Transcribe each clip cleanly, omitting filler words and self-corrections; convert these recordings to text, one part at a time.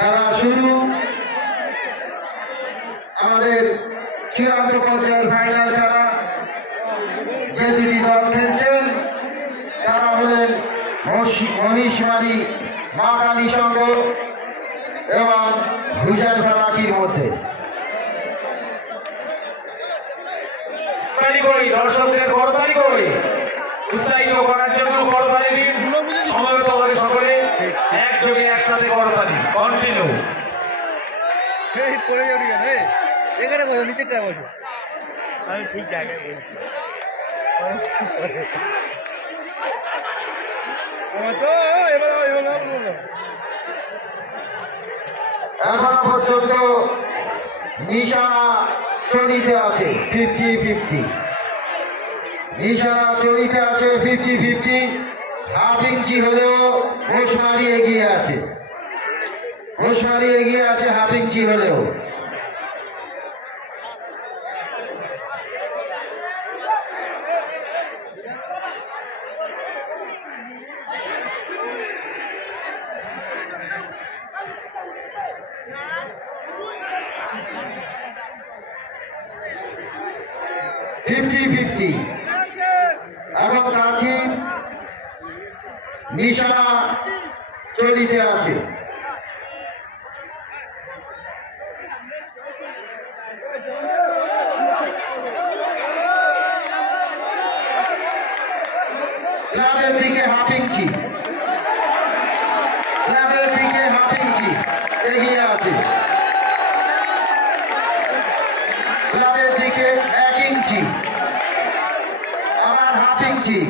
খেলা শুরু। আমাদের চূড়ান্ত পর্যায়ের ফাইনাল খেলা। যে দুটি দল খেলছেন তারা হলেন মহিষমারি মা কালী সংঘ এবং হুজার ফালাকির মধ্যে। দর্শকদের করতালি কই উৎসাহিত করার জন্য করতালি দিন। সমবেতভাবে সকলে একযোগে একসাথে করতালি কন্টিনিউ। পড়ে যাবি কেন? এখানে বসো, নিচেরটা বসো। আমি ঠিক জায়গায় বসি। এখনো পর্যন্ত নিশানা চলিতে আছে 50-50। নিশানা চলিতে আছে 50-50। হাফ ইঞ্চি হলেও ঘোষমারি এগিয়ে আছে। ঘোষমারি এগিয়ে আছে হাফ ইঞ্চি হলেও। এখন কাছে নিশানা চলিতে আছে। ক্লাবের দিকে হাফ ইঞ্চি, ক্লাবের দিকে হাফ ইঞ্চি এগিয়ে আছে। ক্লাবের দিকে 1 ইঞ্চি, আবার হাফ ইঞ্চি।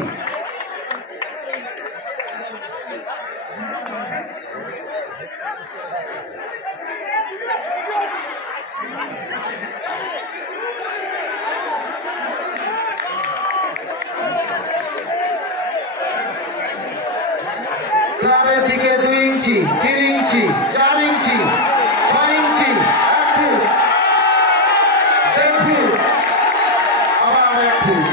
ক্লাবের দিকে 2 ইঞ্চি, 3 ইঞ্চি, 4 ইঞ্চি, 6 ইঞ্চি, 1 ফুট, 1 ফুট, আবার 1 ফুট।